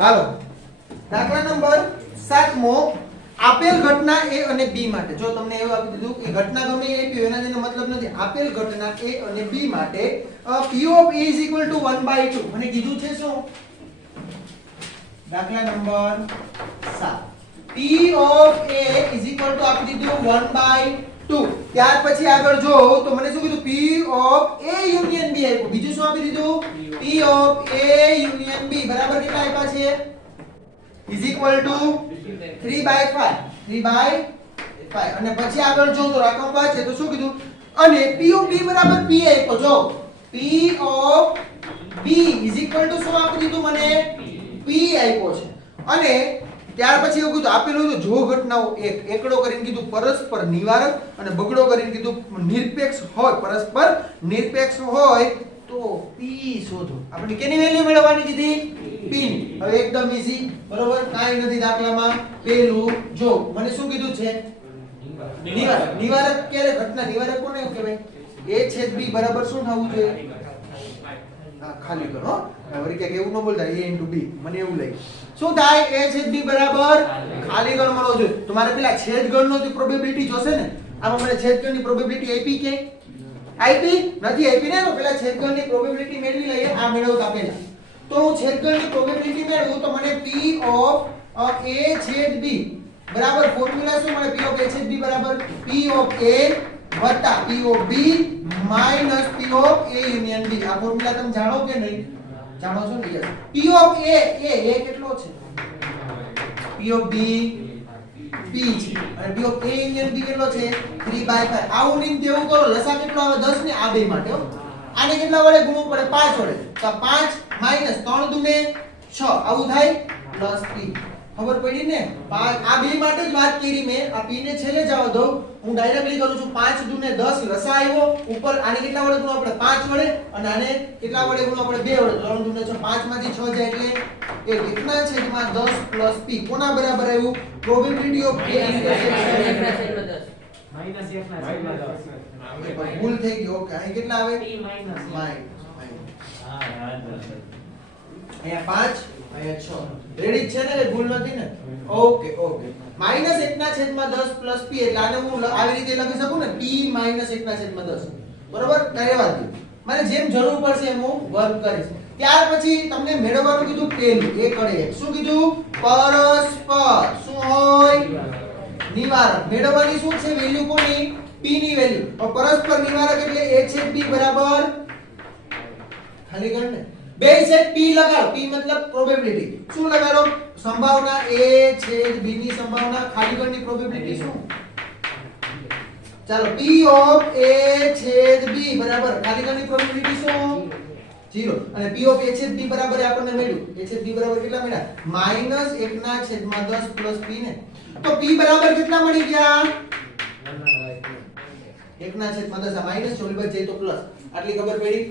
હાલો દાખલા નંબર 7મો આપેલ ઘટના A અને B માટે જો તમને એવું આપી દીધું કે ઘટના ગમે એ આપી એના જેનો મતલબ નથી આપેલ ઘટના A અને B માટે P of A is equal to 1/2 મને કીધું છે શું દાખલા number 7 P of A is equal to આપી દીધું 1/2 ત્યાર પછી આગળ જો તો મને શું કીધું P of A union B આપ્યું બીજું શું આપી દીધું P of A union B બરાબર કેટલા આપ્યા છે is equal to 3/5 અને પછી આગળ જો તો રકમ વાંચે તો શું કીધું અને P of B બરાબર P આપ્યો જો P of B is equal to શું આપી દીધું મને P આપ્યો છે અને ત્યાર પછી એવું કીધું આપેલું હતું જો ઘટનાઓ એકડો કરીને કીધું પરસ્પર નિવારક અને બગડો કરીને કીધું નિરપેક્ષ હોય પરસ્પર નિરપેક્ષ હોય તો P શોધો આપણે કેની વેલ્યુ મેળવવાની કીધી P ની હવે એકદમ ઈઝી બરોબર કાઈ નથી દાખલામાં પેલું જો મને શું કીધું છે નિવારક ક્યારે ઘટના નિવારક કોને કહેવાય A છેદ B બરાબર શું થવું જોઈએ ખાલી કરો હવે કે એવું ન બોલતા A * B મને એવું લાગે શું થાય A છેદ B બરાબર ખાલી ગણ મળવો જોઈએ તમારે પેલા છેદ ગણનો જે પ્રોબેબિલિટી જોશે ને આમાં મને છેદ ગણની પ્રોબેબિલિટી આપી કે આપી નથી આપી ને તો પેલા છેદ ગણની પ્રોબેબિલિટી મેળવી લઈએ આ મેળવતા પહેલા તો હું છેદ ગણની પ્રોબેબિલિટી મેળવું તો મને P of A છેદ B બરાબર ફોર્મ્યુલા શું મળે P of A છેદ B બરાબર P of A વત્તા P of B minus P of A union B આ ફોર્મ્યુલા તમે જાણો કે નહીં જાણો છો ને યસ P of A કેટલો છે P of B P છે અને P of A union B કેટલો છે 3/5 આવું નીમ તેવું કરો લસા કેટલો આવે 10 ને આ બે માટે હો આને કેટલા વડે ગુણવું પડે 5 વડે તો 5 માઈનસ 3 દુને 6 આવું થાય પ્લસ P ખબર પડી ને આ બે માટે જ વાત કરી મેં આ P ને છેલ્લે જવા દો હું ડાયરેક્ટલી કરું છું 5 દુને 10 લસા આવ્યો ઉપર આને કેટલા વડે ગુણવા પડે 5 વડે અને આને કેટલા વડે ગુણવા પડે 2 વડે 3 દુને 6 5 માંથી 6 જાય એટલે એ કેટલા છે એમાં 10 પ્લસ P કોના બરાબર આવ્યું probability of A intersection minus 1 ના છેદમાં 10 ભૂલ થઈ ગઈ ઓકે અહીં કેટલા આવે P માઈનસ અહીંયા 5 અહીંયા 6 રેડી છે ને ભૂલ નથી ને ઓકે ઓકે માઈનસ 1 ના છેદમાં 10 પ્લસ P એટલે આને હું આવી રીતે લખી શકું ને P માઈનસ 1 ના છેદમાં 10 બરોબર કહેવા દે મને જેમ જરૂર પડશે એમ હું વર્ક કરીશ ત્યાર પછી તમને મેળવવાનું કીધું પેલું એક અડે એક શું કીધું પરસ્પર શું હોય નિવારક મેળવવાની શું છે વેલ્યુ કોની P ની વેલ્યુ તો પરસ્પર નિવારક એટલે A છેદ B બરાબર ખાલી ગણ ને બે છેદ P લગાડો P મતલબ પ્રોબેબિલિટી શું લગાડો સંભાવના A છેદ B ની સંભાવના ખાલી ગણની પ્રોબેબિલિટી શું ચાલો P of A છેદ B બરાબર ખાલી ગણની પ્રોબેબિલિટી શું 0 અને P of A છેદ B બરાબર આપણને મળ્યું A છેદ B બરાબર કેટલા મળ્યા માઈનસ 1 ના છેદમાં 10 પ્લસ P ને તો P બરાબર કેટલા મળી ગયા 1 ના છેદમાં 10 માઈનસ 40 બાદ જાય તો પ્લસ આટલી ખબર પડી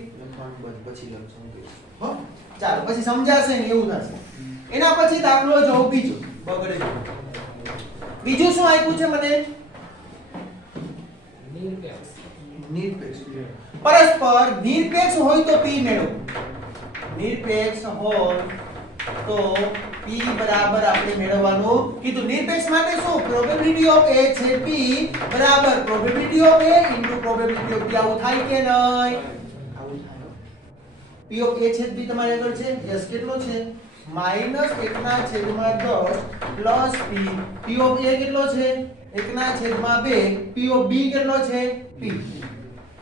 પછી લખશું હો ચાલો પછી સમજાશે ને એવું થશે એના પછી દાખલો જો બીજો બગડે બીજું શું આપ્યું છે મને નિરપેક્ષ પરસ્પર નિરપેક્ષ હોય તો P મેળવો નિરપેક્ષ હોય તો P બરાબર આપણે મેળવવાનું કીધું નિરપેક્ષ માટે શું પ્રોબેબિલિટી ઓફ A છે P બરાબર probability of A * probability of B આવું થાય કે નહીં આવું થાય P of A છેદ B તમારે આગળ છે યસ કેટલો છે માઈનસ 1 ના છેદમાં 10 plus P P of A કેટલો છે 1 ના છેદમાં 2 P of B કેટલો છે P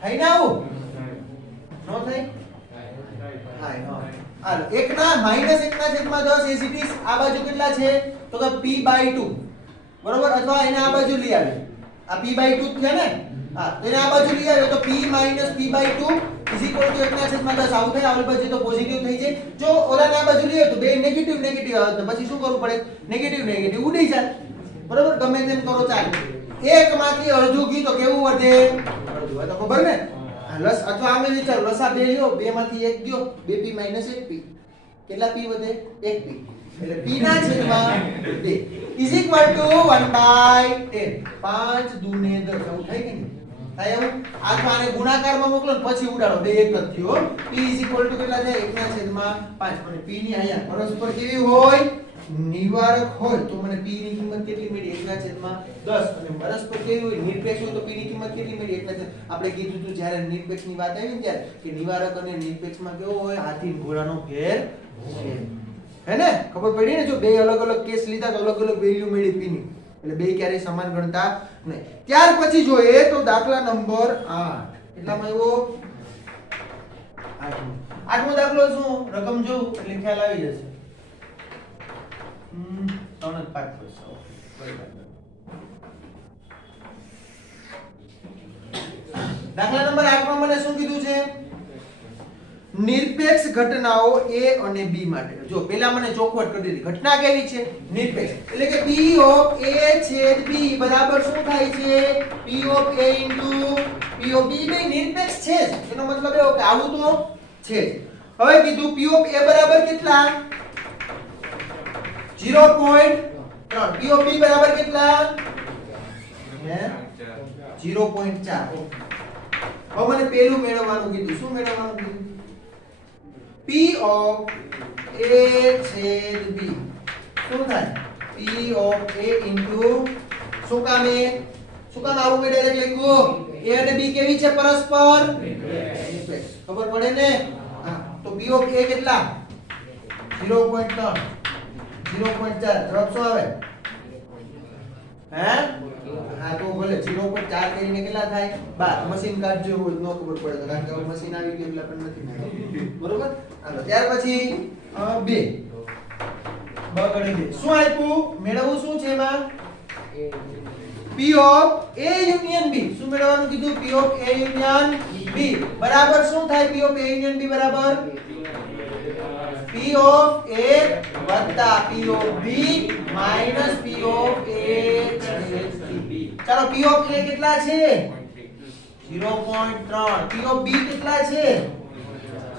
થાય ને આવું નો થાય હાય નો હાલો 1 ના માઈનસ 1 ના છેદમાં 10 એઝ ઇટ ઇઝ આ બાજુ કેટલા છે તો કે P/2 બરોબર અથવા એને આ બાજુ લઈ આવે આ P/2 છે ને હા તો એને આ બાજુ લઈ આવે તો P - P/2 = 1 ના છેદમાં 10 આવું થાય આ બાજુ તો પોઝિટિવ થઈ જાય જો ઓલાને આ બાજુ લઈએ તો બે નેગેટિવ આવે તો પછી શું કરવું પડે નેગેટિવ ઉડી જાય બરોબર ગમે તેમ કરો ચાલે એક માંથી અડધું ગયું તો કેવું વધે અડધું તો ખબર ને લસ અથવા આમે વિચાર લસા બે લ્યો બે માંથી એક ગયો 2P - 1P કેટલા P વધે 1P એટલે P ના છેદમાં 2 = 1/10 5 દુને 10 આવું થાય કે નહીં થાય એવું આ તો આને ગુણાકારમાં મોકલો ને પછી ઉડાડો બે એક જ થયો p કેટલા થાય 1/5 અને p ની અહીંયા પરસ્પર કેવી હોય નિવારક હોય તો મને p ની કિંમત કેટલી મળી 1/10 અને પરસ્પર કેવી હોય નિરપેક્ષ હોય તો p ની કિંમત કેટલી મળી 1/10 આપણે કીધું હતું જ્યારે નિરપેક્ષની વાત આવી ને ત્યારે કે નિવારક અને નિરપેક્ષમાં કેવો હોય હાથી ઘોડાનો ફેર છે હે ને ખબર પડી ને જો બે અલગ અલગ કેસ લીધા તો અલગ અલગ વેલ્યુ મળી p ની એટલે બે ક્યારેય સમાન ગણતા નહીં ત્યાર પછી જોઈએ તો દાખલા નંબર 8 એટલામાં એવો 8મો દાખલો શું રકમ જો એટલે ખ્યાલ આવી જશે 3.5 દાખલા નંબર 8 માં મને શું કીધું છે નિરપેક્ષ ઘટનાઓ a અને b માટે જો પહેલા મને ચોખવટ કરી દીધી ઘટના કેવી છે નિરપેક્ષ એટલે કે p ઓફ a છેદ b બરાબર શું થાય છે p of a p of b બે નિરપેક્ષ છે એનો મતલબ એવો કે આવું તો છે હવે કીધું p ઓફ a બરાબર કેટલા 0.3 p ઓફ b બરાબર કેટલા 0.4 હવે મને પેલું મેળવવાનું કીધું શું મેળવવાનું કીધું p of a છેદ b શું થાય p of a into શું કામ આવું મેં ડાયરેક્ટ લખ્યું a અને b કેવી છે પરસ્પર નિરપેક્ષ ખબર પડે ને હા તો p of a કેટલા 0.3 0.4 જવાબ શું આવે હે હા તો ભલે 0.4 કરીને કેટલા થાય 12 મશીન કાર્ડ જો હોય નો ખબર પડે કારણ કે મશીન આવી ગયું એટલે પણ નથી મળ્યું બરોબર હાલો ત્યાર પછી 2 શું આપ્યું મેળવવું શું છે એમાં p of a union b શું મેળવવાનું કીધું p of a union b બરાબર શું થાય p of a union b બરાબર p of a વત્તા p of b minus p of a છેદ b ચાલો p of a કેટલા છે 0.3 p of b કેટલા છે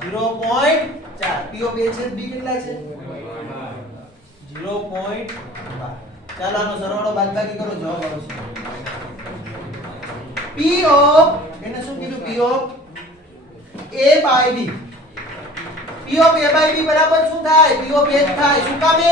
0.4 p of a છેદ b કેટલા છે 0.5 ચાલો આનો સરવાળો બાદબાકી કરો જવાબ આવશે p of એને શું કીધું p of a by b p of a by b બરાબર શું થાય p of a થાય શું કામ એ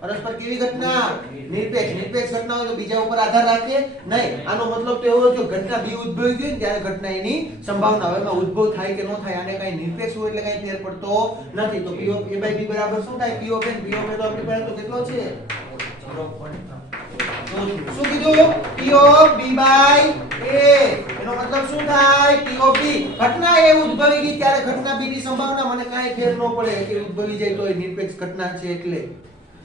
પરસ્પર કેવી ઘટના નિરપેક્ષ ઘટના હોય તો બીજા ઉપર આધાર રાખે નહીં આનો મતલબ તો એવો છે ઘટના b ઉદ્ભવી ગઈ ને ત્યારે ઘટના એની સંભાવના હોય એમાં ઉદ્ભવ થાય કે ન થાય આને કઈ નિરપેક્ષ હોય એટલે કઈ ફેર પડતો નથી તો p of a by b બરાબર શું થાય p of a તો આપણી પાસે તો કેટલો છે 0.3 શું કીધું p of b by a એનો મતલબ શું થાય p of b ઘટના એ ઉદ્ભવી ગઈ ત્યારે ઘટના b ની સંભાવના મને કાઈ ફેર ન પડે કે ઉદ્ભવી જાય તો એ નિરપેક્ષ ઘટના છે એટલે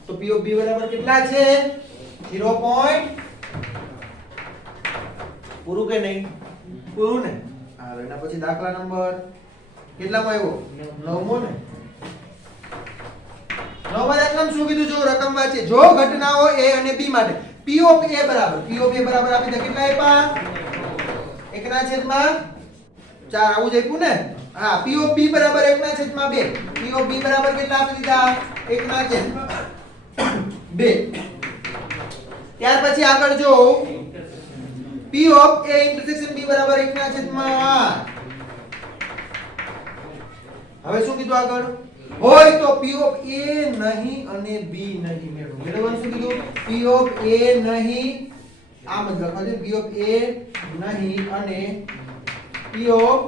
તો p of b બરાબર કેટલા છે 0. પૂરું કે નહીં પૂરું ને હાલો એના પછી દાખલા નંબર કેટલામાં આવ્યો 9મો ને 9મા દાખલામાં શું કીધું જો રકમ વાંચે જો ઘટનાઓ a અને b માટે p of a બરાબર આપી દે કેટલા આપ્યા 1/4 આવું જ આપ્યું ને હા p of b બરાબર 1/2 p of b બરાબર કેટલા આપી દીધા 1/2 ત્યાર પછી આગળ જો p of a intersection b બરાબર 1/8 હવે શું કીધું આગળ હોય તો p of a નહીં અને b નહીં મેળવવાનું શું કીધું p of a નહીં આ મતલબ લખવા p of a નહીં અને p of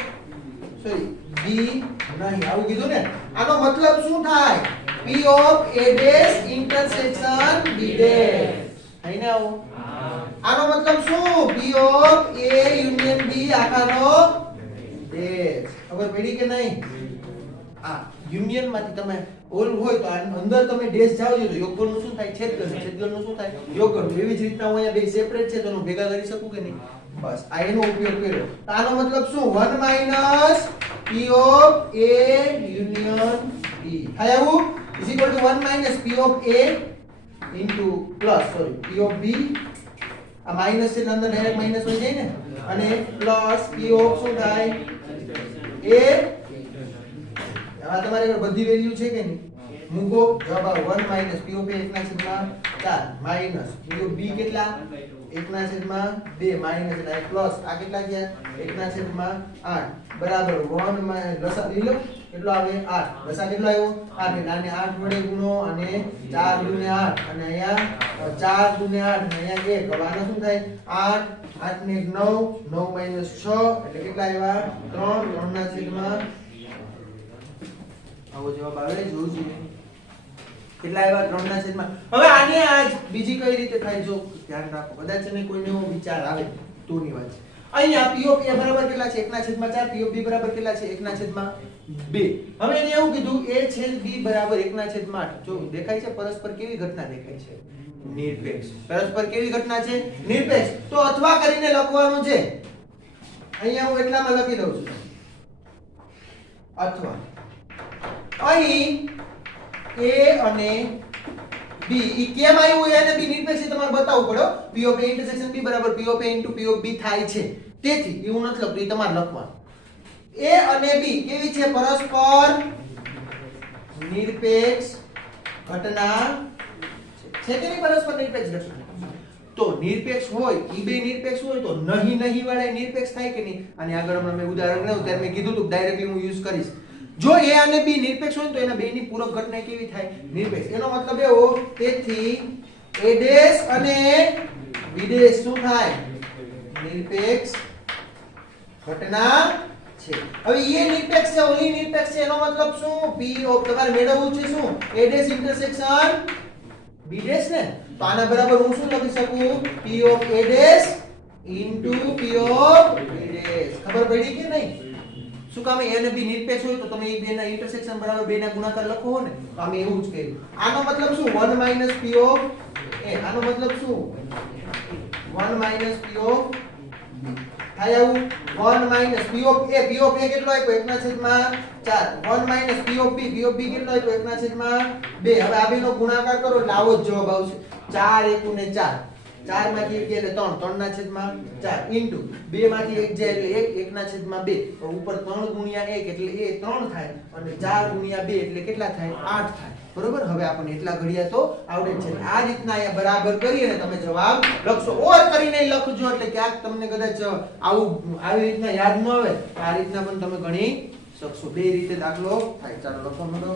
b નહીં આવું કીધું ને આનો મતલબ શું થાય p of a dash intersection b dash થઈને આવો આનો મતલબ શું p of a union b આખાનો dash ખબર પડી કે નહીં આ યુનિયન માંથી તમે ઓલ હોય તો અંદર તમે ડેશ જાવ છો તો યોગફળનું શું થાય છેદગણનું શું થાય યોગફળ એવી જ રીતના હું અહીંયા બે સેપરેટ છે તો હું ભેગા કરી શકું કે નહીં બસ આ એનો ઉપયોગ કર્યો તો આનો મતલબ શું 1 minus p of a union b થાય આવું is equal to 1 minus p of a into plus p of b આ માઈનસ છે અંદર ડાયરેક્ટ માઈનસ હોય જાય ને અને પ્લસ p of શું થાય a આ તમારે બધી વેલ્યુ છે કે નહીં મૂકો જવાબ આવે 1 minus p of a 1/4 4 minus બીજો b કેટલા 1/2 માઈનસ એટલે પ્લસ આ કેટલા થયા 1/8 બરાબર 1 માં લસા લઈ લો કેટલો આવે 8 લસા કેટલો આવ્યો 8 એટલે આને 8 વડે ગુણો અને 4 * 8 અને અહીંયા 4 * 8 અને અહીંયા 1 હવે આનો શું થાય 8 8 ને 9 9 - 6 એટલે કેટલા આવ્યા 3 3/8 આવો જવાબ આવે જોઉં છું કેટલા આવ્યા 3/8 હવે આને આજ બીજી કઈ રીતે થાય જો ધ્યાન રાખો કદાચ ને કોઈને એવો વિચાર આવે તો ની વાત અહીંયા p ઓફ a બરાબર કેટલા છે 1/4 p ઓફ b બરાબર કેટલા છે 1/2 હવે એને એવું કીધું a છેદ b બરાબર 1/8 જો દેખાય છે પરસ્પર કેવી ઘટના દેખાય છે નિરપેક્ષ પરસ્પર કેવી ઘટના છે નિરપેક્ષ તો અથવા કરીને લખવાનું છે અહીંયા હું એટલામાં લખી દઉં છું અથવા અહીં a અને b ઈ કેમ આવ્યું a અને b નિરપેક્ષ તમારે બતાવવું પડે p of a intersection b બરાબર p of a * p of b થાય છે તેથી એવું નથી લખતું ઈ તમારે લખવાનું a અને b કેવી છે પરસ્પર નિરપેક્ષ ઘટના છે કે નહીં પરસ્પર નિરપેક્ષ ઘટના તો નિરપેક્ષ હોય ઈ બે નિરપેક્ષ હોય તો નહીં વાળા નિરપેક્ષ થાય કે નહીં અને આગળ હમણાં મેં ઉદાહરણ લેવું ત્યારે મેં કીધું તો ડાયરેક્ટલી હું યુઝ કરીશ જો a અને b નિરપેક્ષ હોય તો એના બેની પૂરક ઘટના કેવી થાય નિરપેક્ષ એનો મતલબ એવો તેથી a' અને b' શું થાય નિરપેક્ષ ઘટના છે હવે એ નિરપેક્ષ છે ઓલી નિરપેક્ષ છે એનો મતલબ શું p ઓફ તમારે મેળવવું છે શું a' ઇન્ટરસેક્શન b' ને તો આના બરાબર હું શું લખી શકું p of a' * p of b' ખબર પડી કે નહીં શું કામ a અને b નિરપેક્ષ હોય તો તમે એ બે ના ઇન્ટરસેક્શન બરાબર બે ના ગુણાકાર લખો ને તો અમે એવું જ કર્યું આનો મતલબ શું 1 - p ઓફ a આનો મતલબ શું 1 - p ઓફ b થાય આવું 1 - p ઓફ a કેટલો આપ્યો 1/4 1 - p ઓફ b કેટલો આપ્યો 1/2 હવે આ બેનો ગુણાકાર કરો એટલે આવો જ જવાબ આવશે 4 1 ને 4 4 માંથી 1 એટલે 3 3/4 ઇન્ટુ 2 માંથી 1 જાય એટલે 1 1/2 ઉપર 3 ગુણ્યા 1 એટલે એ 3 થાય અને 4 ગુણ્યા 2 એટલે કેટલા થાય 8 થાય બરોબર હવે આપણને એટલા ઘડિયા તો આવડે છે આ રીતના અહીંયા બરાબર કરી અને તમે જવાબ લખશો ઓર કરીને લખજો એટલે ક્યાંક તમને કદાચ આવી રીતના યાદ ન આવે આ રીતના પણ તમે ગણી શકશો બે રીતે દાખલો થાય ચાલો લખો મળો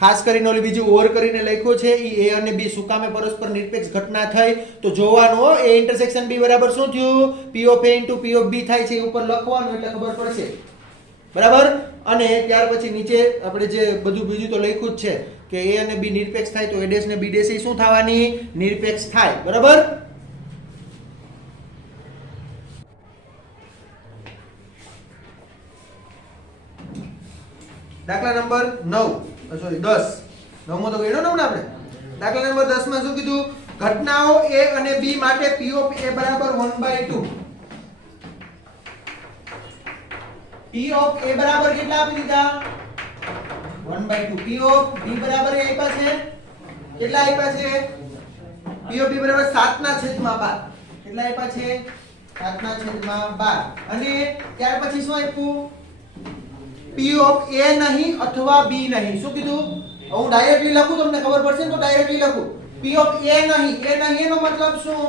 ખાસ કરીને ઓલી બીજી ઓર કરીને લખ્યો છે ઈ a અને b સુકામે પરસ્પર નિરપેક્ષ ઘટના થઈ તો જોવાનું a ઇન્ટરસેક્શન b બરાબર શું થયું p of a * p of b થાય છે ઉપર લખવાનું એટલે ખબર પડશે બરાબર અને ત્યાર પછી નીચે આપણે જે બધું બીજું તો લખ્યું જ છે કે a અને b નિરપેક્ષ થાય તો a' ને b' એ શું થવાની નિરપેક્ષ થાય બરાબર દાખલા નંબર 9 સોરી 10 નવમો તો ગણ્યો ને આપણે દાખલા નંબર 10 માં શું કીધું ઘટનાઓ a અને b માટે p ઓફ a બરાબર 1/2 p ઓફ a બરાબર કેટલા આપી દીધા 1/2 p ઓફ b બરાબર એ આપ્યા છે કેટલા આપ્યા છે p ઓફ b બરાબર 7/12 કેટલા આપ્યા છે 7/12 અને ત્યાર પછી શું આપ્યું p ઓફ a નહીં અથવા b નહીં શું કીધું હું ડાયરેક્ટલી લખું તમને ખબર પડશે ને તો ડાયરેક્ટલી લખું p ઓફ a નહીં એનો મતલબ શું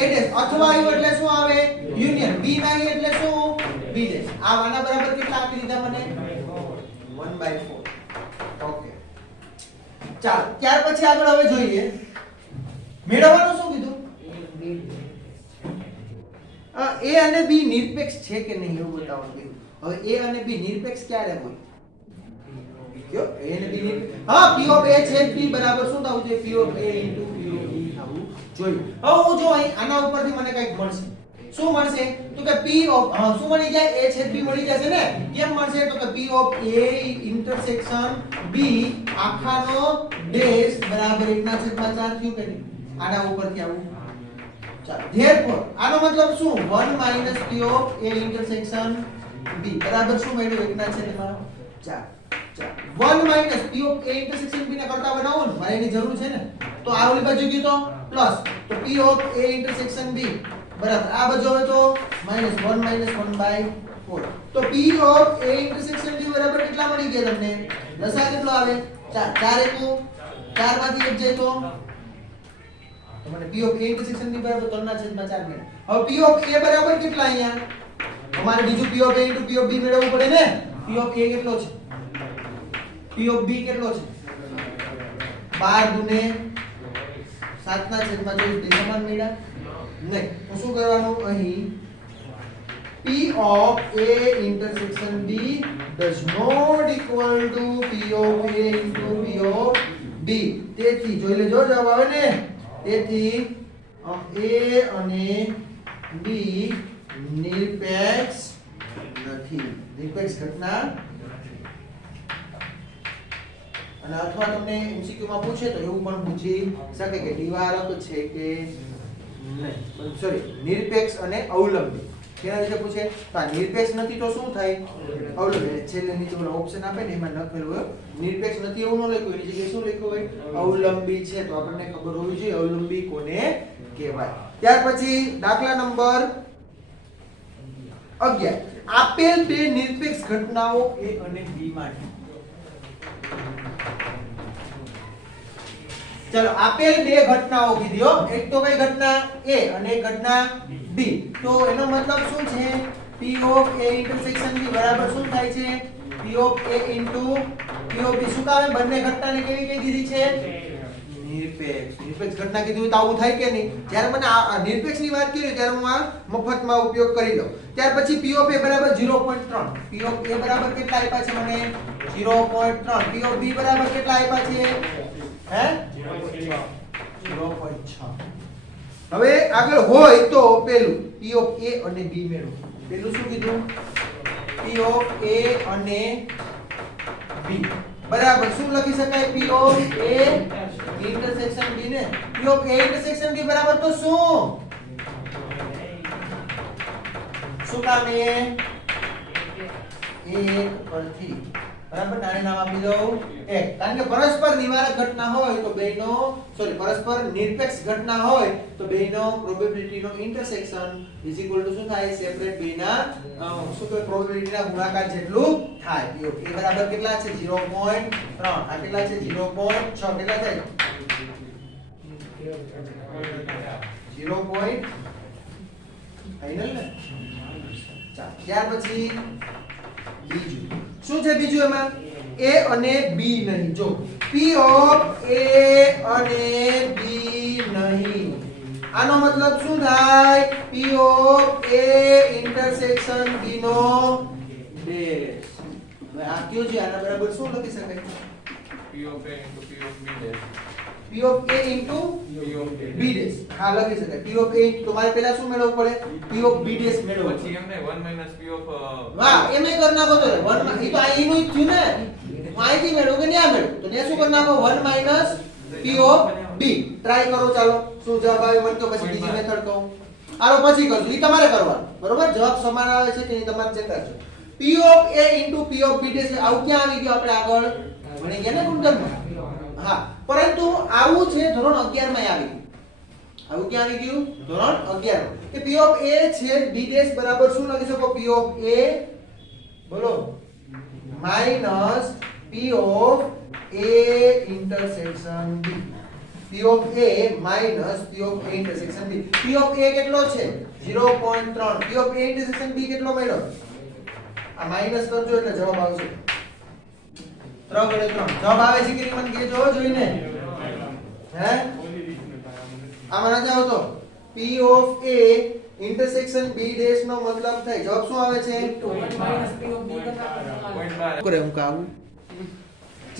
a' અથવા આવ્યું એટલે શું આવે યુનિયન b નહીં એટલે શું b' આ આના બરાબર કેટલા આપી દીધા મને 1/4 ઓકે ચાલો ત્યાર પછી આગળ હવે જોઈએ મેળવવાનું શું કીધું a અને b નિરપેક્ષ છે કે નહીં એવું બતાવવાનું કીધું હવે a અને b નિરપેક્ષ ક્યારે હોય કયો a અને b હા p ઓફ a છેદ b બરાબર શું થવું જોઈએ p of a * p of b થવું જોઈએ હવે હું જો અહીં આના ઉપરથી મને કંઈક મળશે શું મળશે તો કે p ઓફ શું મળી જાય a છેદ b મળી જશે ને કેમ મળશે તો કે p of a intersection b આખાનો ડેશ બરાબર 1/4 થયું કે નહીં આના ઉપરથી આવું ચાલો ધેરફોર આનો મતલબ શું 1 - p of a intersection b બરાબર શું મળ્યું 1/4 1 - p of a intersection b ને કરતા બનાવો ને મારે એની જરૂર છે ને તો આ ઓલી બાજુ ગયું તો પ્લસ તો p of a intersection b બરાબર આ બાજુ હવે તો -1 - 1/4 તો p of a intersection b બરાબર કેટલા મળી ગયા તમને લસા કેટલો આવે 4 4 1 4 માંથી 1 જાય તો મને p of a intersection b બરાબર 3/4 મળે. હવે p ઓફ a બરાબર કેટલા અહીંયા અમારે બીજું p of a * p of b મેળવવું પડે ને. p ઓફ a કેટલો છે? p ઓફ b કેટલો છે? 12 દુને 7/24 બે સમાન મળ્યા નહીં. તો શું કરવાનું અહીં p of a intersection b does not equal to p of a into p of b. તેથી જોઈ લેજો જવાબ આવે ને. તેથી a અને b નિરપેક્ષ નથી, નિરપેક્ષ ઘટના. અને અથવા તમને MCQ માં પૂછે તો એવું પણ પૂછી શકે કે દિવારક છે કે નહીં. સોરી, નિરપેક્ષ અને અવલંબી કેના વિશે પૂછે તો આ નિરપેક્ષ નથી તો શું થાય? અવલંબી. છેલ્લે નીચે ઓલો ઓપ્શન આપે ને એમાં લખેલું હોય નિરપેક્ષ નથી એવું ન લખ્યું, એની જગ્યાએ શું લખ્યું હોય? અવલંબી છે. તો આપણને ખબર હોવી જોઈએ અવલંબી કોને કહેવાય. ત્યાર પછી દાખલા નંબર 11. આપેલ બે નિરપેક્ષ ઘટનાઓ a અને b માટે. ચલો આપેલ બે ઘટનાઓ કીધી હો. એક તો કઈ ઘટના a અને એક ઘટના b. તો એનો મતલબ શું છે? p of a intersection b બરાબર શું થાય છે? p of a into p of b. શું કામે બંને ઘટનાને કેવી કહી દીધી છે? નિરપેક્ષ. નિરપેક્ષ ઘટના કીધી તો આવું થાય કે નહીં? જ્યારે મને આ નિરપેક્ષની વાત કરી ત્યારે હું આ મફતમાં ઉપયોગ કરી લઉં. ત્યાર પછી p of a બરાબર 0.3. p of a બરાબર કેટલા આપ્યા છે મને? 0.3. p of b બરાબર કેટલા આપ્યા છે? હે 0.6. હવે આગળ હોય તો પેલું p of a અને b મેળવો. પેલું શું કીધું? p of a અને b બરાબર શું લખી શકાય? p of a intersection b ને. p of a intersection b બરાબર તો શું કામ એ 1 પરથી બરાબર નાને નામ આપી દઉં 1. કારણ કે પરસ્પર નિવારક ઘટના હોય તો બેનો પરસ્પર નિરપેક્ષ ઘટના હોય તો બેનો પ્રોબેબિલિટી નો ઇન્ટરસેક્શન ઇઝ ઇક્વલ ટુ શું થાય? સેપરેટ બેના શું કહેવાય? પ્રોબેબિલિટી ના ગુણાકાર જેટલું થાય. p of a બરાબર કેટલા છે? 0.3. આ કેટલા છે? 0.6. કેટલા થાય? 0. ફાઇનલ ને. ચાલો ત્યાર પછી બીજું શું છે? બીજું એમાં a અને b નહીં. જો p of a અને b નહીં, આનો મતલબ શું થાય? p of a intersection b નો ડેશ. હવે આ કયો છે? આના બરાબર શું લખી શકાય? p of a into p of b dash. p of a into b dash. હા લખી શકાય. p of a તો મારે પહેલા શું મેળવવું પડે? p of b dash મેળવવું. પછી એમને 1 minus p of વાહ એમ એ કરી નાખો તો 1 ઈ તો આ ઈનું જ થયું ને. અહીંથી મેળવું કે ન્યા મેળવું? તો ને શું કરી નાખો? 1 minus p of b. Try કરો. ચાલો શું જવાબ આવે મને તો પછી બીજી મેથડ કહું. આનો પછી કરજો. ઈ તમારે કરવાનું. બરોબર? જવાબ સમાન આવે છે કે નહીં તમારે ચેક કરજો. p of a into p of b dash આવું ક્યાં આવી ગયું? આપણે આગળ ભણી ગયા ને ગુણધર્મ. હા પરંતુ આવું છે ધોરણ 11 માં આવી ગયું. આવું ક્યાં આવી ગયું? ધોરણ 11 કે p of a છેદ b dash બરાબર શું લખી શકો? p of a બોલો minus p of a intersection b. p of a minus p of a intersection b. p of a કેટલો છે? 0.3. p of a intersection b કેટલો મળ્યો? આ માઈનસ કરજો એટલે જવાબ આવશે 3 × 3. જવાબ આવે છે કે નહીં મને કહેજો જોઈને. હે આમાં ના જાવ તો p of a intersection b dash નો મતલબ થાય જવાબ શું આવે છે? કરે હું કાવું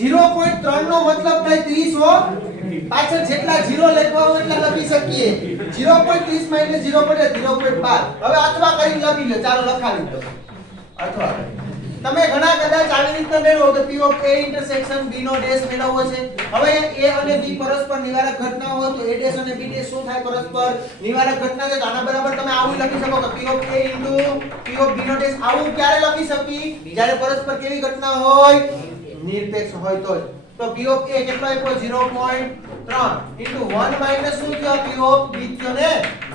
0.3 નો મતલબ થાય 30 હો. પાછળ જેટલા 0 લખવા હોય એટલા લખી શકીએ. 0.30 માં એટલે 0 પડે 0.12. હવે અથવા કરીને લખી લો. ચાલો લખાવી દો. અથવા તમે ઘણા કદાચ આવી રીતના મેળવો કે p of a intersection b નો ડેશ મેળવવો છે. હવે a અને b પરસ્પર નિવારક ઘટના હોય તો a ડેશ અને b ડેશ શું થાય? પરસ્પર નિવારક ઘટના છે. તો આના બરાબર તમે આવું લખી શકો કે p of a into p of b નો ડેશ. આવું ક્યારે લખી શકી? જ્યારે પરસ્પર કેવી ઘટના હોય? નિરપેક્ષ હોય તો જ. તો p of a કેટલો આપ્યો? 0.3 into 1 minus શું થયો? p of b થયો ને.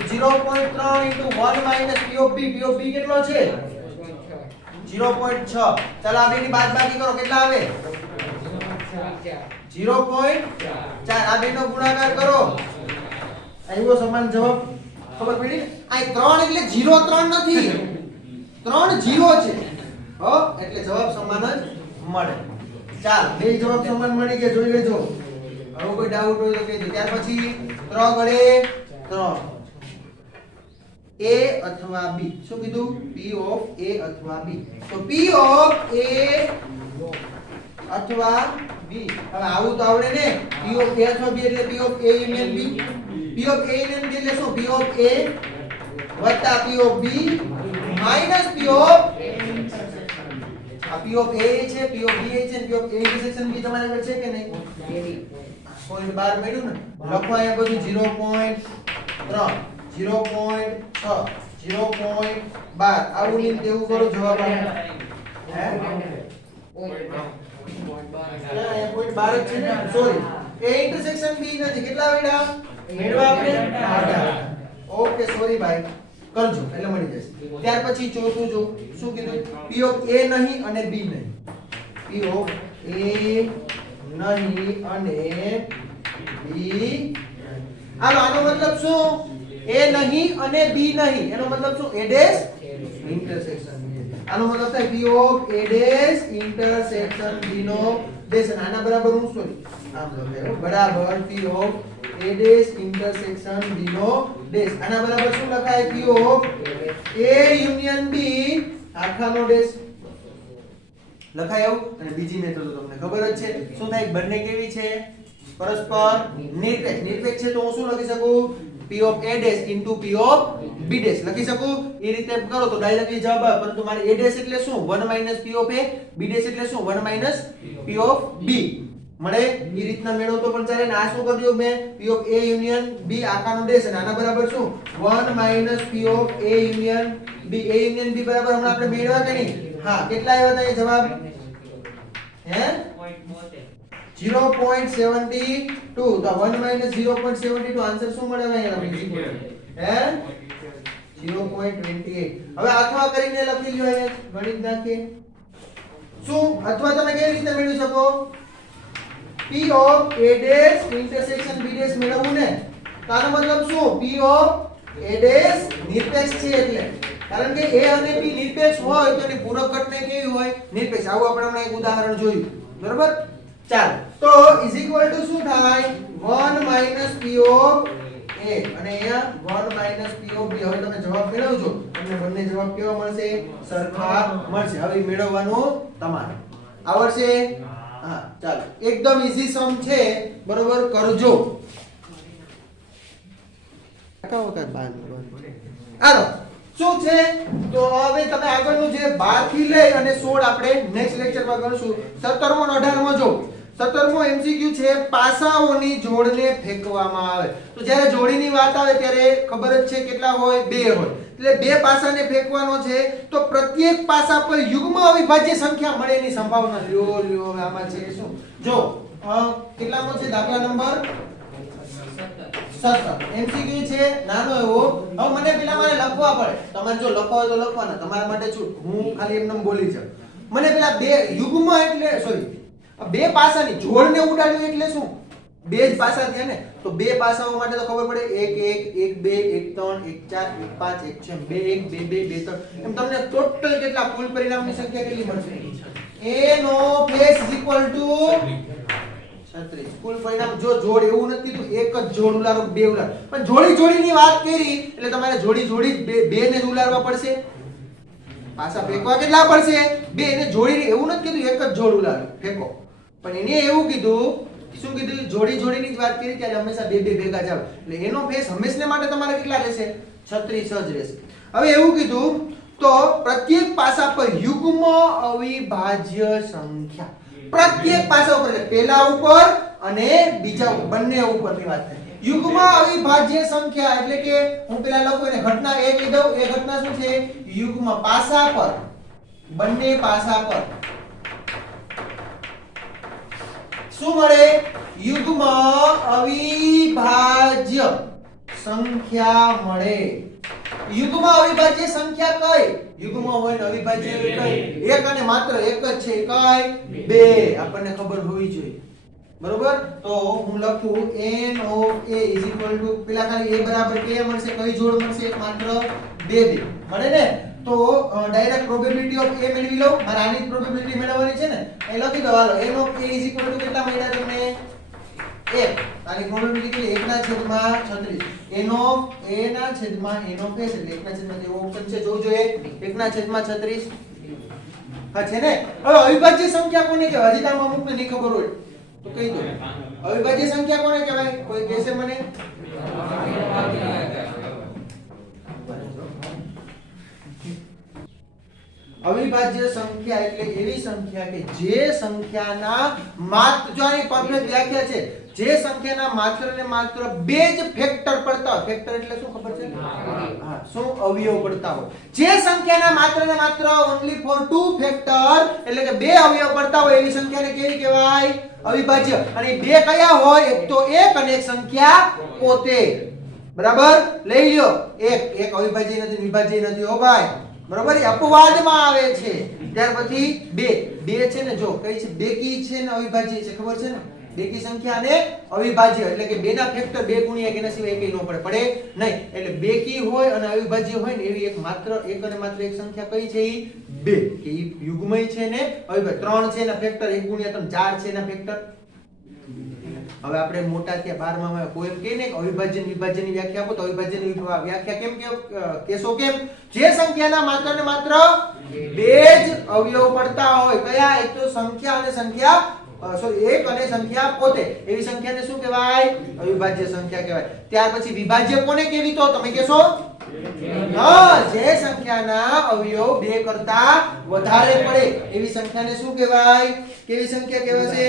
0.3 into 1 minus p of b. p of b કેટલો છે? 0.6. ચાલો આ બેની બાદબાકી કરો કેટલા આવે? 0.4 આ બેનો ગુણાકાર કરો આવ્યો સમાન જવાબ ખબર પડી ને આ 3 એટલે 0 3 નથી 3 0 છે એટલે જવાબ સમાન જ મળે ચાલ બે જવાબ સમાન મળી ગયા જોઈ લેજો હવે કોઈ ડાઉટ હોય તો કહેજો ત્યાર પછી 3 ગળે 3 A અથવા B શું કીધું P of A અથવા B તો P of A અથવા B હવે આવું તો આવડે ને P of A અથવા B એટલે P of A union B P of A union B એટલે શું P of A વત્તા P of B minus P of આ P of A છે P of B છે P of A intersection B તમારે આગળ છે કે નહીં પોઈન્ટ 12 મળ્યું ને લખો અહીંયા બધું 0.3 0.6 0.12 આવું લીન તેવું કરો જવાબ આવે હે પોઈન્ટ 12 છે ને સોરી A intersection B નથી કેટલા મળ્યા મેળવા આપણે ઓકે સોરી ભાઈ કરજો એટલે મળી જશે ત્યાર પછી ચોથું જો શું કીધું P of A નહીં અને B નહીં P of A નહીં અને B હાલો આનો મતલબ શું A નહીં અને B નહીં એનો મતલબ શું A dash intersection B આનો મતલબ થાય P of A dash intersection B no dash આના બરાબર હું સોરી આમ લખાયો બરાબર P of A dash intersection B no dash આના બરાબર શું લખાય P of A union B આખાનો dash લખાય આવું અને બીજી મેથડ તો તમને ખબર જ છે શું થાય બંને કેવી છે પરસ્પર નિરપેક્ષ છે તો હું શું લખી શકું P of A dash into P of B dash લખી શકું એ રીતે કરો તો ડાયરેક્ટલી જવાબ આવે પરંતુ મારે A dash એટલે શું 1 - P of A B dash એટલે શું 1 - P of B મળે એ રીતના મેળવતો પણ ચાલે ને આ શું કર્યો મેં P of A union B આખાનો dash અને આના બરાબર શું 1 - P of A union B A union B બરાબર હમણાં આપણે મેળવ્યા કે નહીં હા કેટલા આવ્યા હતા એ જવાબ હે 0.72 તો 1 - 0.72 આન્સર શું મળે અહીંયા હે 0.28 હવે અથવા કરીને લખી લ્યો અહીંયા ગણિત નાખીએ શું અથવા તમે કેવી રીતે મેળવી શકો P of A dash intersection B dash મેળવવું ને તો આનો મતલબ શું P of A dash નિરપેક્ષ છે એટલે કારણ કે A અને B નિરપેક્ષ હોય તો એની પૂરક ઘટના કેવી હોય નિરપેક્ષ આવું આપણે હમણાં એક ઉદાહરણ જોયું બરાબર ચાલ તો ઇઝ ઇક્વલ ટુ શું થાય 1 - P of A અને અહીંયા 1 - P of B હવે તમે જવાબ મેળવજો તમને બંને જવાબ કેવા મળશે સરખા મળશે હવે મેળવવાનું તમારે આવડશે હા ચાલો એકદમ ઈઝી સમ છે બરોબર કરજો હાલો શું છે તો હવે તમે આગળનું જે 12 થી લઈ અને 16 આપણે નેક્સ્ટ લેક્ચરમાં ગણશું 17મો અને 18મો જો 17મો MCQ છે પાસાઓની જોડને ફેંકવામાં આવે તો જ્યારે જોડીની વાત આવે ત્યારે ખબર જ છે કેટલા હોય 2 હોય એટલે બે પાસાને ફેંકવાનો છે તો પ્રત્યેક પાસા પર યુગ્મ અવિભાજ્ય સંખ્યા મળે એની સંભાવના લ્યો હવે આમાં છે શું જો કેટલામો છે દાખલા નંબર 17 MCQ છે નાનો એવો હવે મને પેલા મારે લખવા પડે તમારે જો લખવા હોય તો લખવાના તમારા માટે છૂટ હું ખાલી એમને બોલી જાઉં મને પેલા બે યુગ્મ એટલે સોરી બે પાસાની જોડને ઉડાડ્યું એટલે શું બે જ પાસા થયા ને તો બે પાસાઓ માટે તો ખબર પડે 1 1 1 2 1 3 1 4 1 5 1 6 2 1 2 2 2 3 એમ તમને ટોટલ કેટલા કુલ પરિણામની સંખ્યા કેટલી મળશે a નો ફેસ ઇક્વલ ટુ 36 કુલ પરિણામ જો જોડ એવું નથી કીધું એક જ જોડ ઉલારો બે ઉલાર પણ જોડી જોડીની વાત કરી એટલે તમારે જોડી જોડી બે ને જ ઉલારવા પડશે પાસા ફેંકવા કેટલા પડશે બે ને જોડીને એવું નથી કીધું એક જ જોડ ઉલારો ફેંકો પણ એને એવું કીધું શું કીધું જોડી જોડીની જ વાત કરી ત્યારે હંમેશા બે બે ભેગા જાવ એટલે એનો ફેસ હંમેશા માટે તમારે કેટલા રહેશે 36 જ રહેશે હવે એવું કીધું તો પ્રત્યેક પાસા પર યુગ્મ અવિભાજ્ય સંખ્યા પ્રત્યેક પાસા ઉપર પહેલા ઉપર અને બીજા બંને ઉપરની વાત થાય યુગ્મ અવિભાજ્ય સંખ્યા એટલે કે હું પેલા લખું એને ઘટના 1 લઈ દઉં એ ઘટના શું છે યુગ્મ પાસા પર બંને પાસા પર શું મળે યુગ્મ અવિભાજ્ય સંખ્યા મળે યુગ્મ અવિભાજ્ય સંખ્યા કઈ યુગ્મ હોય ને અવિભાજ્ય કઈ એક અને માત્ર એક જ છે કઈ બે આપણને ખબર હોવી જોઈએ બરોબર તો હું લખું n of a is equal to પેલા ખાલી a બરાબર k મળશે કઈ જોડ મળશે એક માત્ર 2 મળે ને તો ડાયરેક્ટ પ્રોબેબિલિટી ઓફ a મેળવી લો મારે આની પ્રોબેબિલિટી મેળવવાની છે ને એ લખી દો હાલો n of a is equal to કેટલા મળ્યા તમને 1 આની પ્રોબેબિલિટી કેટલી 1/36 n of a ના છેદમાં n of a એટલે 1/36 એવો ઓપ્શન છે જોજો એ 1/36 હા છે ને હવે અવિભાજ્ય સંખ્યા કોને કહેવાય હજી તો અમુક ને નહીં ખબર હોય તો કહી દો અવિભાજ્ય સંખ્યા કોને કહેવાય કોઈ કહેશે મને અવિભાજ્ય સંખ્યા એટલે એવી સંખ્યા કે જે સંખ્યાના માત્ર જો આની પરફેક્ટ વ્યાખ્યા છે જે સંખ્યાના માત્ર ને માત્ર બે જ ફેક્ટર પડતા હોય ફેક્ટર એટલે શું ખબર છે હા શું અવયવ પડતા હોય જે સંખ્યાના માત્ર ને માત્ર ઓન્લી ફોર 2 ફેક્ટર એટલે કે બે અવયવ પડતા હોય એવી સંખ્યાને કેવી કહેવાય અવિભાજ્ય અને બે કયા હોય એક તો એક અને એક સંખ્યા પોતે બરાબર લઈ લ્યો એક અવિભાજ્ય નથી વિભાજ્ય નથી હો ભાઈ બરાબર એ અપવાદમાં આવે છે ત્યાર પછી બે છે ને જો કઈ છે બેકી છે ને અવિભાજ્ય છે ખબર છે ને બેકી સંખ્યા અને અવિભાજ્ય એટલે કે બે ના ફેક્ટર 2 ગુણ્યા એના સિવાય એકય ન પડે નહીં એટલે બેકી હોય અને અવિભાજ્ય હોય ને એવી એક અને માત્ર એક સંખ્યા કઈ છે ઈ 2 કે ઈ યુગ્મય છે ને અવિભાજ્ય 3 છે એના ફેક્ટર 1 ગુણ્યા 3 4 છે એના ફેક્ટર હવે આપણે મોટા થયા 12 માં કોઈ એમ કહે ને કે અવિભાજ્ય વિભાજ્યની વ્યાખ્યા આપો તો અવિભાજ્યની વ્યાખ્યા કેમ કેસો કેમ જે સંખ્યાના માત્ર ને માત્ર બે જ અવયવ પડતા હોય કયા એક તો સંખ્યા અને સંખ્યા એક અને સંખ્યા પોતે એવી સંખ્યાને શું કહેવાય અવિભાજ્ય સંખ્યા કહેવાય ત્યાર પછી વિભાજ્ય કોને કેવી તો તમે કહેશો હા જે સંખ્યાના અવયવ બે કરતા વધારે પડે એવી સંખ્યાને શું કહેવાય કેવી સંખ્યા કહેવાશે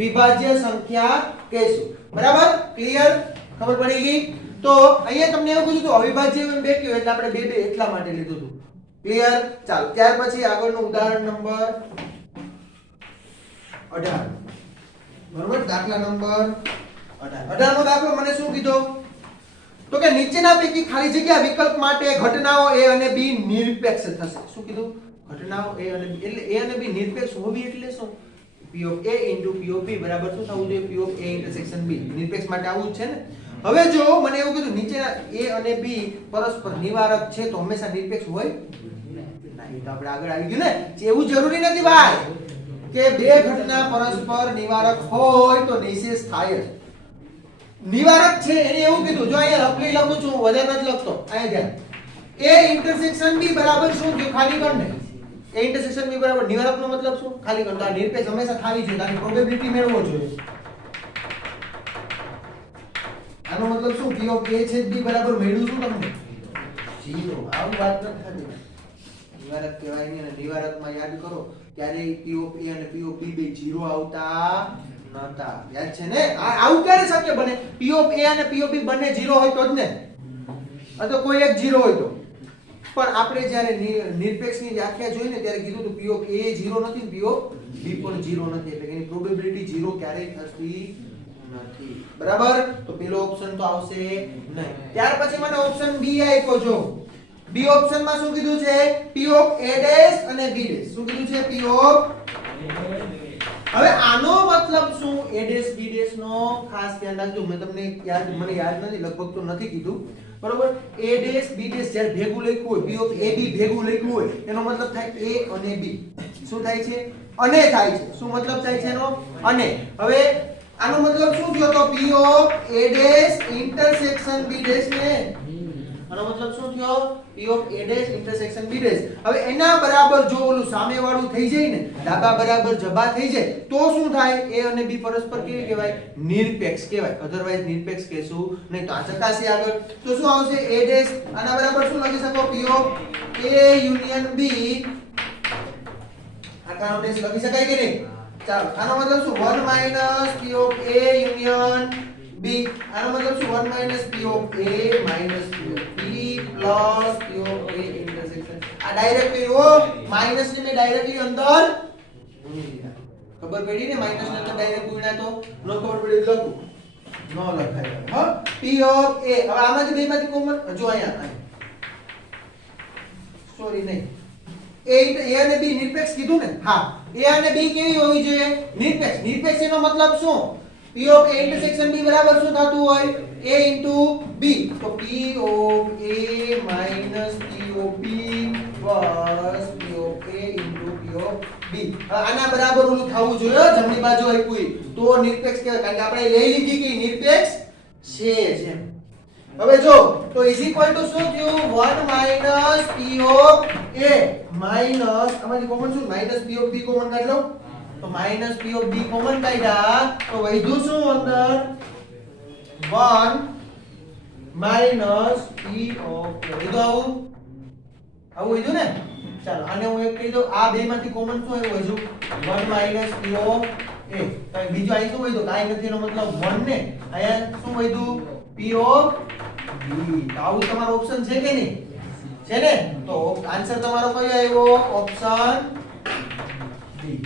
વિભાજ્ય સંખ્યા કહેશું બરાબર ક્લિયર ખબર પડી ગઈ તો અહીંયા તમને એવું કીધું તો અવિભાજ્ય બે કયો એટલે આપણે બે એટલા માટે લીધું હતું ક્લિયર ચાલો ત્યાર પછી આગળનું ઉદાહરણ નંબર 18 બરોબર દાખલા નંબર 18 નો દાખલો મને શું કીધો તો કે નીચેના પૈકી ખાલી જગ્યા વિકલ્પ માટે ઘટનાઓ a અને b નિરપેક્ષ થશે શું કીધું ઘટનાઓ a અને b એટલે a અને b નિરપેક્ષ હોવી એટલે શું p of a p of b બરાબર શું થવું જોઈએ p of a intersection b નિરપેક્ષ માટે આવું જ છે ને હવે જો મને એવું કીધું નીચેના a અને b પરસ્પર નિવારક છે તો હંમેશા નિરપેક્ષ હોય નહીં તો આપણે આગળ આવી ગયું ને એવું જરૂરી નથી ભાઈ કે બે ઘટના પરસ્પર નિવારક હોય તો નિશેષ થાય જ નિવારક છે એને એવું કીધું જો અહીંયા રફલી લખું છું વધારે નથી લખતો અહીંયા ધ્યાન a intersection b બરાબર શું થયું ખાલી કર ને a intersection b બરાબર નિવારક નો મતલબ શું ખાલી કર તો આ નિરપેક્ષ હંમેશા થાવી જોઈએ આની પ્રોબેબિલિટી મેળવવો જોઈએ આનો મતલબ શું p of a છે b બરાબર મેળવું શું તમને 0 આવું વાત ન થતી નિવારક કહેવાય ને અને નિવારકમાં યાદ કરો ત્યારે p of a અને p of b બે 0 આવતા નતા યાદ છે ને આવું ક્યારે શક્ય બને p of a અને p of b બંને 0 હોય તો જ ને અથવા કોઈ એક 0 હોય તો પણ આપણે જ્યારે નિરપેક્ષની વ્યાખ્યા જોઈ ને ત્યારે કીધું તો p of a 0 નથી p of b પણ 0 નથી એટલે એની પ્રોબેબિલિટી 0 ક્યારેય થતી નથી બરાબર તો પેલો ઓપ્શન તો આવશે નહીં ત્યાર પછી મને ઓપ્શન b આપ્યો જો b ઓપ્શન માં શું કીધું છે p of a dash અને b dash શું કીધું છે p of હવે આનો મતલબ શું a dash b dash નો ખાસ ધ્યાન રાખજો મને યાદ નથી લગભગ તો નથી કીધું બરોબર a dash b dash જ્યારે ભેગું લખ્યું હોય p of a b ભેગું લખ્યું હોય એનો મતલબ થાય a અને b શું થાય છે અને થાય છે શું મતલબ થાય છે એનો અને હવે આનો મતલબ શું થયો તો p of a dash intersection b dash ને આનો મતલબ શું થયો p of a dash intersection b dash હવે એના બરાબર જો ઓલું સામે વાળું થઈ જાય ને ડાબા બરાબર જબા થઈ જાય તો શું થાય a અને b પરસ્પર કેવી કહેવાય નિરપેક્ષ કહેવાય અધરવાઇઝ નિરપેક્ષ કહેશું નહીં તો આ ચકાસી આગળ તો શું આવશે a dash આના બરાબર શું લખી શકો p of a union b આનો ડેશ લખી શકાય કે નહીં ચાલો આનો મતલબ શું 1 minus p of a union b આનો મતલબ શું 1 minus p of a minus p of b plus p of a intersection આ ડાયરેક્ટલી ઓ માઈનસ ને ડાયરેક્ટલી અંદર ખબર પડી ને માઈનસ ને અંદર ડાયરેક્ટ ગુણ્યા તો નો ખબર પડી લખું નો લખાય હા p of a હવે આમાંથી બેમાંથી કોમન જો અહીંયા સોરી નહીં p a અને b નિરપેક્ષ કીધું ને હા a અને b કેવી હોવી જોઈએ નિરપેક્ષ નિરપેક્ષ એનો મતલબ શું p of a intersection b બરાબર શું થતું હોય a b તો p of a minus p of b plus p of a p of b આના બરાબર ઓલું થવું જોઈએ જમણી બાજુ આપ્યું તો નિરપેક્ષ કહેવાય કારણ કે આપણે લઈ લીધી કે નિરપેક્ષ છે જેમ હવે જો તો ઇઝ ઇક્વલ ટુ શું થયું 1 minus p of a minus આમાંથી કોમન શું minus p of b common કાઢ લો તો minus p of b common કાઢ્યા તો વધ્યું શું અંદર 1 માઈનસ p ઓફ a લીધું આવું વધ્યું ને ચાલો આને હું એક કહી દઉં આ બે માંથી કોમન શું આવ્યું હજુ 1 માઈનસ p ઓફ a તો બીજું અહીં શું વધ્યું કાઈ નથી એનો મતલબ 1 ને અહીંયા શું વધ્યું p ઓફ b તો આવું તમારો ઓપ્શન છે કે નહીં છે ને તો આન્સર તમારો કયો આવ્યો ઓપ્શન બી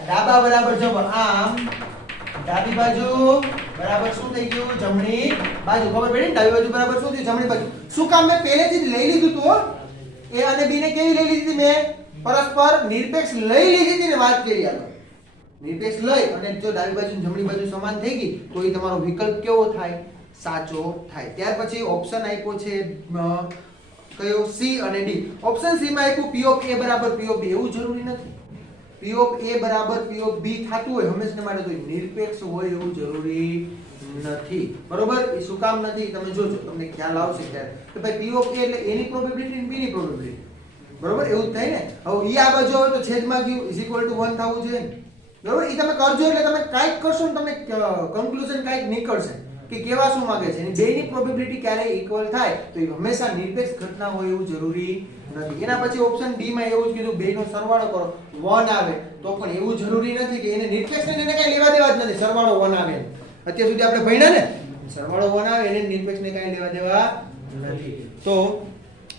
ડાબા બરાબર જમણ આમ ડાબી બાજુ બરાબર શું થઈ ગયું જમણી બાજુ ખબર પડી ને ડાબી બાજુ બરાબર શું થયું જમણી બાજુ શું કામ મેં પહેલેથી જ લઈ લીધું તો a અને b ને કેવી લઈ લીધી મેં પરસ્પર નિરપેક્ષ લઈ લીધી હતી ને વાત કરી આગળ નિરપેક્ષ લઈ અને જો ડાબી બાજુ અને જમણી બાજુ સમાન થઈ ગઈ તો એ તમારો વિકલ્પ કેવો થાય સાચો થાય ત્યાર પછી ઓપ્શન આપ્યો છે કયો C અને D ઓપ્શન C માં આપ્યું P ઓફ A બરાબર P ઓફ B એવું જરૂરી નથી P ઓફ A બરાબર P ઓફ B થાતું હોય હંમેશા માટે તો નિરપેક્ષ હોય એવું જરૂરી નથી બરોબર એ શું કામ નથી તમે જોજો તમને ખ્યાલ આવશે ત્યારે કે ભાઈ P ઓફ A એટલે A ની પ્રોબેબિલિટી અને B ની પ્રોબેબિલિટી બરોબર એવું જ થાય ને હવે E આ બાજુ હોય તો છેદમાં ગયું ઇઝ ઇક્વલ ટુ 1 થવું જોઈએ ને બરોબર એ તમે કરજો એટલે તમે કાઈક કરશો ને તમને કન્ક્લુઝન કાઈક નીકળશે કે કેવા શું માંગે છે એની બેની પ્રોબેબિલિટી ક્યારે ઇક્વલ થાય તો એ હંમેશા નિરપેક્ષ ઘટના હોય એવું જરૂરી નથી એના પછી ઓપ્શન ડી માં એવું જ કીધું બેનો સરવાળો કરો 1 આવે તો પણ એવું જરૂરી નથી કે એને નિરપેક્ષ ને એને કઈ લેવા દેવા જ નથી સરવાળો 1 આવે અત્યાર સુધી આપણે ભણ્યા ને સરવાળો 1 આવે એને નિરપેક્ષ ને કઈ લેવા દેવા નથી તો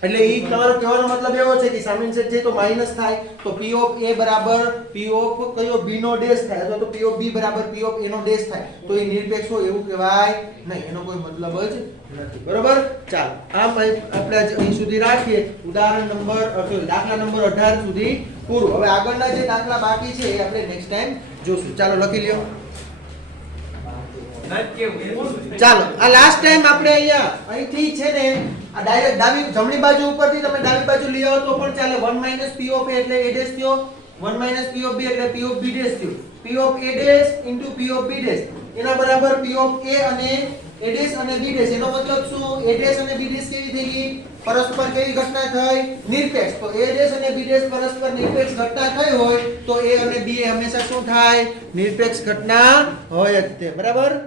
એટલે ઈ તમારો કહેવાનો મતલબ એવો છે કે સામેની સાઈડ છે તો માઈનસ થાય તો p ઓફ a બરાબર p ઓફ કયો b નો ડેશ થાય અથવા તો p ઓફ b બરાબર p ઓફ a નો ડેશ થાય તો એ નિરપેક્ષ હોય એવું કહેવાય નહીં એનો કોઈ મતલબ જ નથી બરોબર ચાલો આમ આપણે અહીં સુધી રાખીએ ઉદાહરણ નંબર દાખલા નંબર 18 સુધી પૂરું હવે આગળના જે દાખલા બાકી છે એ આપણે નેક્સ્ટ ટાઈમ જોશું ચાલો લખી લ્યો ચાલો આ લાસ્ટ ટાઈમ આપણે અહીંથી છે ને આ ડાયરેક્ટ ડાબી જમણી બાજુ ઉપરથી તમે ડાબી બાજુ લઈ આવો તો પણ ચાલે 1 p ઓફ a એટલે a ડેશ થયો 1 p ઓફ b એટલે p ઓફ b ડેશ થયો p of a dash p of b dash એના બરાબર p ઓફ a અને a ડેશ અને b ડેશ એનો મતલબ શું a ડેશ અને b ડેશ કેવી થઈ ગઈ પરસ્પર કેવી ઘટના થઈ નિરપેક્ષ તો a ડેશ અને b ડેશ પરસ્પર નિરપેક્ષ ઘટના થઈ હોય તો a અને b હંમેશા શું થાય નિરપેક્ષ ઘટના હોય જ તે બરાબર